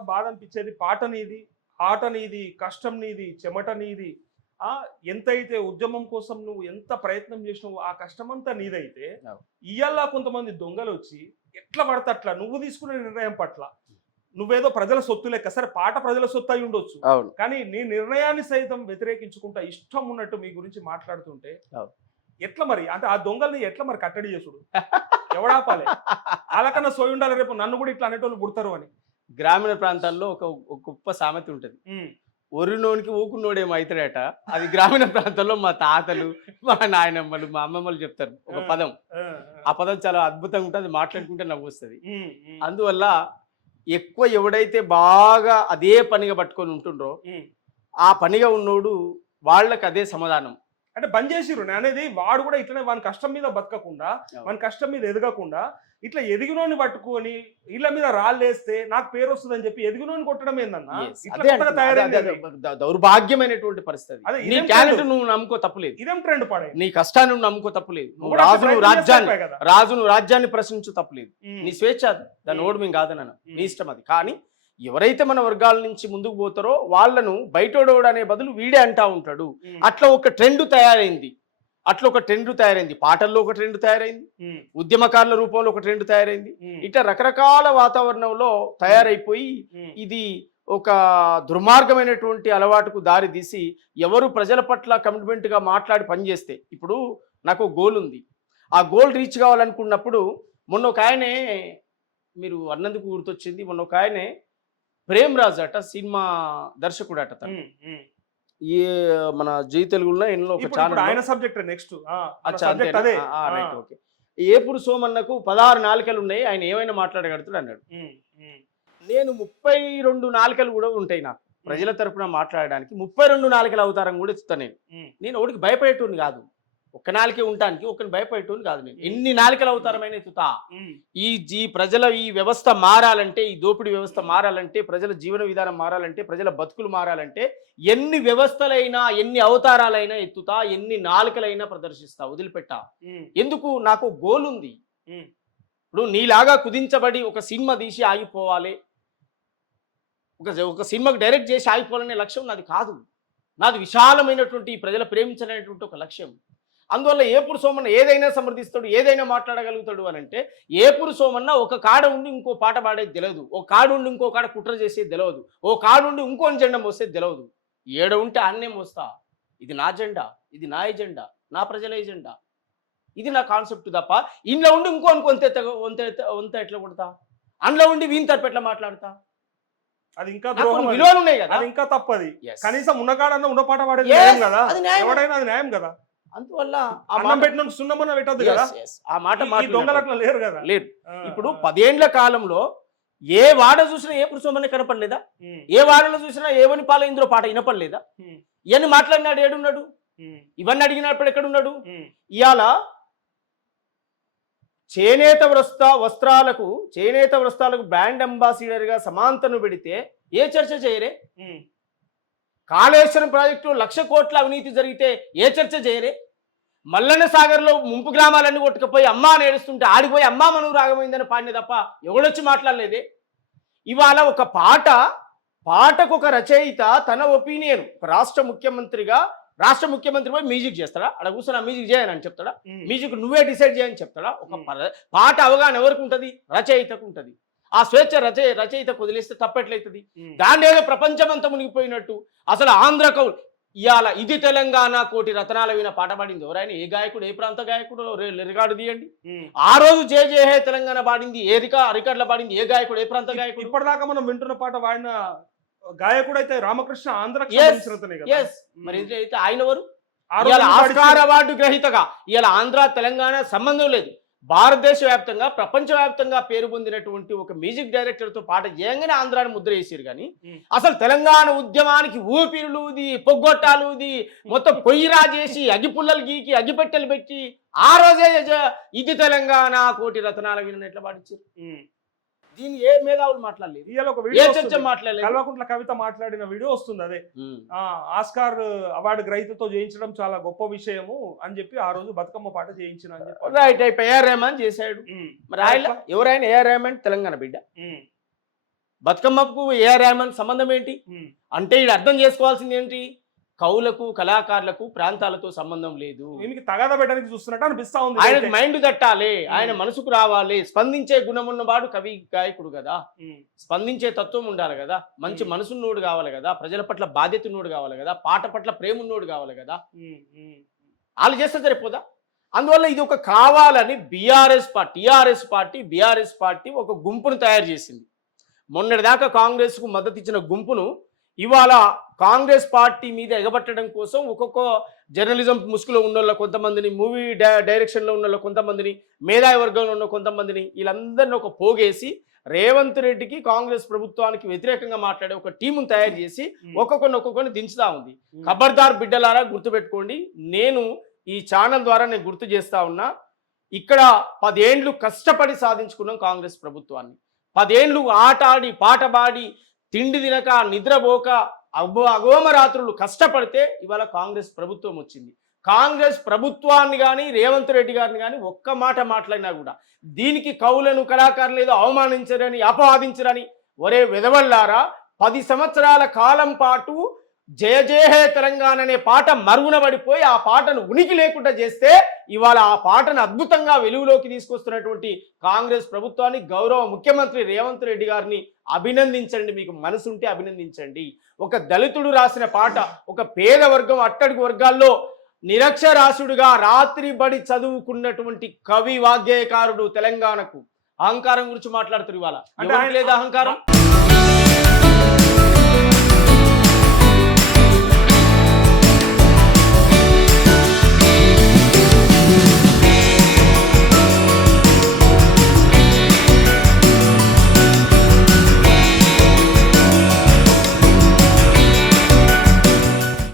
వింటున్నా బాధ అనిపించేది. పాట నీది, ఆట నీది, కష్టం నీది, చెమట నీది. ఎంతైతే ఉద్యమం కోసం నువ్వు ఎంత ప్రయత్నం చేసినావు ఆ కష్టమంతా నీదైతే, ఇయ్యాల కొంతమంది దొంగలొచ్చి ఎట్లా పడితే అట్లా నువ్వు తీసుకునే నిర్ణయం పట్ల నువ్వేదో ప్రజల సొత్తు లెక్క, సరే పాట ప్రజల సొత్తు అయి ఉండొచ్చు, కానీ నీ నిర్ణయాన్ని సైతం వ్యతిరేకించుకుంటా ఇష్టం ఉన్నట్టు మీ గురించి మాట్లాడుతుంటే ఎట్లా మరి? అంటే ఆ దొంగల్ని ఎట్లా మరి కట్టడి చేసుడు? ఎవడాపాలి? వాళ్ళకన్నా సోయి ఉండాలి, రేపు నన్ను కూడా ఇట్లా అనేటోళ్ళు పుడతారు అని. గ్రామీణ ప్రాంతాల్లో ఒక గొప్ప సామెత ఉంటుంది, ఒరినోనికి ఊకున్నోడేమో అవుతాడట. అది గ్రామీణ ప్రాంతాల్లో మా తాతలు, మా నాయనమ్మలు, మా అమ్మమ్మలు చెప్తారు ఒక పదం. ఆ పదం చాలా అద్భుతంగా ఉంటుంది, అది మాట్లాడుకుంటే నవ్వు వస్తుంది. అందువల్ల ఎక్కువ ఎవడైతే బాగా అదే పనిగా పట్టుకొని ఉంటుండ్రో ఆ పనిగా ఉన్నోడు వాళ్ళకి అదే సమాధానం. అంటే బంద్ చేసిరు అనేది. వాడు కూడా ఇట్లనే వాని కష్టం మీద బతకకుండా, వాని కష్టం మీద ఎదగకుండా, ఇట్లా ఎదిగినోని పట్టుకొని వీళ్ళ మీద రాళ్ళేస్తే నాకు పేరు వస్తుందని చెప్పి ఎదిగినోని కొట్టడం ఏందన్నా? దౌర్భాగ్యమైనటువంటి పరిస్థితి. నీ టాలెంట్ నువ్వు నమ్ముకో తప్పులేదు, ఇదేం ట్రెండ్ పడే. నీ కష్టాన్ని నువ్వు నమ్ముకో తప్పులేదు, నువ్వు రాజ్యాన్ని ప్రశ్నించు తప్పులేదు. నీ స్వేచ్ఛ, దాన్ని ఓడి మేము కాదన్నాను, నీ ఇష్టం అది. కానీ ఎవరైతే మన వర్గాల నుంచి ముందుకు పోతారో వాళ్ళను బయటోడోడు అనే బదులు వీడే అంటా ఉంటాడు. అట్లా ఒక ట్రెండ్ తయారైంది, పాటల్లో ఒక ట్రెండ్ తయారైంది, ఉద్యమకారుల రూపంలో ఒక ట్రెండ్ తయారైంది. ఇట్లా రకరకాల వాతావరణంలో తయారైపోయి ఇది ఒక దుర్మార్గమైనటువంటి అలవాటుకు దారి తీసి ఎవరు ప్రజల పట్ల కమిట్మెంట్గా మాట్లాడి పనిచేస్తే, ఇప్పుడు నాకు గోల్ ఉంది, ఆ గోల్ రీచ్ కావాలనుకున్నప్పుడు మొన్న ఒక ఆయనే, మీరు అన్నందుకు గుర్తొచ్చింది, మొన్న ఒక ఆయనే ప్రేమ్ రాజ్ అట సినిమా దర్శకుడు అట. తను ఏ మన జీ తెలుగులో ఎన్నో ఒక ఛానల్ ఆయన సబ్జెక్ట్ నెక్స్ట్ ఏపురు సోమన్నకు 16 నాలుకలు ఉన్నాయి, ఆయన ఏమైనా మాట్లాడగలుగుతాడు అన్నాడు. నేను 32 నాలుకలు కూడా ఉంటాయి నాకు ప్రజల తరపున మాట్లాడడానికి. 32 నాలుకల అవతారం కూడా ఇస్తాను నేను ఒకటికి భయపడేటోని కాదు, ఒక్క నాలుకే ఉండటానికి ఒకరిని భయపడేటోని కాదు. నేను ఎన్ని నాలుకలు అవతారమైన ఎత్తుతా. ఈ ప్రజల ఈ వ్యవస్థ మారాలంటే, ఈ దోపిడీ వ్యవస్థ మారాలంటే, ప్రజల జీవన విధానం మారాలంటే, ప్రజల బతుకులు మారాలంటే ఎన్ని వ్యవస్థలైనా ఎన్ని అవతారాలైనా ఎత్తుతా, ఎన్ని నాలుకలైనా ప్రదర్శిస్తా, వదిలిపెట్టా. ఎందుకు? నాకు గోల్ ఉంది. ఇప్పుడు నీలాగా కుదించబడి ఒక సినిమా తీసి ఆగిపోవాలి, ఒక సినిమాకి డైరెక్ట్ చేసి ఆగిపోవాలనే లక్ష్యం నాది కాదు. నాది విశాలమైనటువంటి ప్రజల ప్రేమించలేనటువంటి ఒక లక్ష్యం. అందువల్ల ఏపురు సోమన్న ఏదైనా సమర్థిస్తాడు, ఏదైనా మాట్లాడగలుగుతాడు అని అంటే, ఏపురు సోమన్న ఒక కాడ ఉండి ఇంకో పాట పాడేది తెలియదు, ఓ కాడు ఉండి ఇంకో కాడ కుట్ర చేసేది తెలియదు, ఓ కాడు ఉండి ఇంకో జెండా మోసేది తెలియదు. ఏడ ఉంటే అన్నే మోస్తా. ఇది నా జెండా, ఇది నా ఎజెండా, నా ప్రజల ఎజెండా, ఇది నా కాన్సెప్ట్ తప్ప ఇంట్లో ఉండి ఇంకో వంత ఎట్లా కొడతా, అందులో ఉండి వీని తరపు ఎట్లా మాట్లాడతా? అది ఇంకా విలువలు ఉన్నాయి కదా, అది ఇంకా తప్పది. కనీసం ఉన్నకాడన్నా ఉన్న పాట పాడేది న్యాయం కదా, ఎవడైనా అది న్యాయం కదా. అందువల్ల అన్నం పెట్టిన సున్నమన్న పెట్టద్దు కదా, ఆ మాట దొంగలు అట్లా లేరు కదా. లేదు. ఇప్పుడు 10 ఏండ్ల కాలంలో ఏ వాడ చూసినా ఏ పురుషోమని కనపడలేదా? ఏ వాడలో చూసినా ఏవని పాల ఇందులో పాట వినపడలేదా? ఇవన్నీ మాట్లాడినాడు, ఏడున్నాడు? ఇవన్నీ అడిగినప్పుడు ఎక్కడున్నాడు? ఇవాళ చేనేత వస్త్రాలకు బ్రాండ్ అంబాసిడర్ గా సమాంతను పెడితే ఏ చర్చ చేయరే? కాళేశ్వరం ప్రాజెక్టు 1,00,000 కోట్ల అవినీతి జరిగితే ఏ చర్చ చేయరే? మల్లన్న సాగర్లో ముంపు గ్రామాలన్నీ కొట్టుకుపోయి అమ్మా నేడుస్తుంటే ఆడిపోయి అమ్మా మనకు రాగమైందని పాడిన తప్ప ఎవడొచ్చి మాట్లాడలేదే. ఇవాళ ఒక పాటకు ఒక రచయిత తన ఒపీనియన్, రాష్ట్ర ముఖ్యమంత్రి పోయి మ్యూజిక్ చేస్తాడా? అక్కడ కూర్చొని మ్యూజిక్ చేయని చెప్తాడా? మ్యూజిక్ నువ్వే డిసైడ్ చేయని చెప్తాడా? ఒక పాట అవగాహన ఎవరికి ఉంటుంది? రచయితకు ఉంటుంది. ఆ స్వేచ్ఛ రచయితకు వదిలేస్తే తప్పట్లయితుంది. దాన్ని ఏదో ప్రపంచమంతా మునిగిపోయినట్టు అసలు ఆంధ్ర కవులు ఇవాళ ఇది తెలంగాణ కోటి రతనాల విన పాట పాడింది ఎవరైనా? ఏ గాయకుడు, ఏ ప్రాంత గాయకుడు రికార్డు తీయండి. ఆ రోజు జే జే హే తెలంగాణ పాడింది ఏ రికార్డులో పాడింది? ఏ గాయకుడు, ఏ ప్రాంత గాయకుడు? ఇప్పటిదాకా మనం వింటున్న పాట వాడిన గాయకుడు అయితే రామకృష్ణ ఆంధ్ర. మరి అయితే ఆయన ఎవరు? ఆస్కార్ అవార్డు గ్రహీతగా ఇలా ఆంధ్ర తెలంగాణ సంబంధం లేదు. భారతదేశ వ్యాప్తంగా, ప్రపంచవ్యాప్తంగా పేరు పొందినటువంటి ఒక మ్యూజిక్ డైరెక్టర్ తో పాట చేయగానే ఆంధ్రాని ముద్ర వేసారు. కానీ అసలు తెలంగాణ ఉద్యమానికి ఊపిరులుది, పొగ్గొట్టాలుది, మొత్తం పొయ్యిరా చేసి అగిపుల్లలు గీకి అగిపెట్టెలు పెట్టి ఆ రోజే ఇది తెలంగాణ కోటి రతనాల విన ఎట్లా పాటించారు? దీన్ని ఏ మేధావులు మాట్లాడలేదు, ఏ చర్చ మాట్లాడలేదు. కల్వకుంట్ల కవిత మాట్లాడిన వీడియో వస్తుంది. అదే ఆస్కార్ అవార్డు గ్రహీతతో చేయించడం చాలా గొప్ప విషయము అని చెప్పి ఆ రోజు బతుకమ్మ పాట చేయించిన అని చెప్పి. రైట్. అయిపోయి ఏఆర్ రెహమాన్ చేశాడు. మరి ఆయన ఎవరైనా ఏఆర్ రెహమాన్ తెలంగాణ బిడ్డ. బతుకమ్మకు ఏఆర్ రెహమాన్ సంబంధం ఏంటి ఉమ్, అంటే ఇది అర్థం చేసుకోవాల్సింది ఏంటి, కవులకు కళాకారులకు ప్రాంతాలతో సంబంధం లేదు. ఈమెకి తగాదా పెట్టడానికి చూస్తున్నట్టు అనిపిస్తా ఉంది. ఆయనకు మైండ్ తట్టాలి, ఆయన మనసుకు రావాలి, స్పందించే గుణం ఉన్నవాడు కవి గాయకుడు కదా, ఉమ్, స్పందించే తత్వం ఉండాలి కదా, మంచి మనసున్నోడు కావాలి కదా, ప్రజల పట్ల బాధ్యత ఉన్నోడు కావాలి కదా, పాట పట్ల ప్రేమ ఉన్నోడు కావాలి కదా, ఉమ్, ఉమ్, వాళ్ళు చేస్తే సరిపోదా? అందువల్ల ఇది ఒక కావాలని టీఆర్ఎస్ పార్టీ ఒక గుంపును తయారు చేసింది. మొన్నటిదాకా కాంగ్రెస్కు మద్దతు ఇచ్చిన గుంపును ఇవాళ కాంగ్రెస్ పార్టీ మీద ఎగబట్టడం కోసం ఒక్కొక్క జర్నలిజం ముసుగులో ఉన్న కొంతమందిని, మూవీ డైరెక్షన్లో ఉన్న కొంతమందిని, మేధావి వర్గంలో ఉన్న కొంతమందిని, వీళ్ళందరినీ ఒక పోగేసి రేవంత్ రెడ్డికి కాంగ్రెస్ ప్రభుత్వానికి వ్యతిరేకంగా మాట్లాడే ఒక టీమును తయారు చేసి ఒక్కొక్కరిని దించుతా ఉంది. ఖబర్దార్ బిడ్డలారా, గుర్తుపెట్టుకోండి, నేను ఈ ఛానల్ ద్వారా నేను గుర్తు చేస్తా ఉన్నా, ఇక్కడ 10 ఏండ్లు కష్టపడి సాధించుకున్నాం కాంగ్రెస్ ప్రభుత్వాన్ని. 10 ఏండ్లు ఆటాడి పాటబాడి తిండి తినక నిద్రపోక అగోమరాత్రులు కష్టపడితే ఇవాళ కాంగ్రెస్ ప్రభుత్వం వచ్చింది. కాంగ్రెస్ ప్రభుత్వాన్ని కానీ రేవంత్ రెడ్డి గారిని కానీ ఒక్క మాట మాట్లాడినా కూడా దీనికి కవులను కళాకారులు ఏదో అవమానించరని అపవాదించరని, ఒరే వెదవల్లారా, 10 సంవత్సరాల కాలం పాటు జయ జయ హే తెలంగాణ అనే పాట మరుగున పడిపోయి ఆ పాటను ఉనికి లేకుండా చేస్తే ఇవాళ ఆ పాటను అద్భుతంగా వెలుగులోకి తీసుకొస్తున్నటువంటి కాంగ్రెస్ ప్రభుత్వాన్ని, గౌరవ ముఖ్యమంత్రి రేవంత్ రెడ్డి గారిని అభినందించండి. మీకు మనసుంటే అభినందించండి. ఒక దళితుడు రాసిన పాట, ఒక పేద వర్గం అట్టడుగు వర్గాల్లో నిరక్షరాస్యుడిగా రాత్రి బడి చదువుకున్నటువంటి కవి వాగ్గేయకారుడు తెలంగాణకు అహంకారం గురించి మాట్లాడుతారు ఇవాళ. అంటే లేదా అహంకారం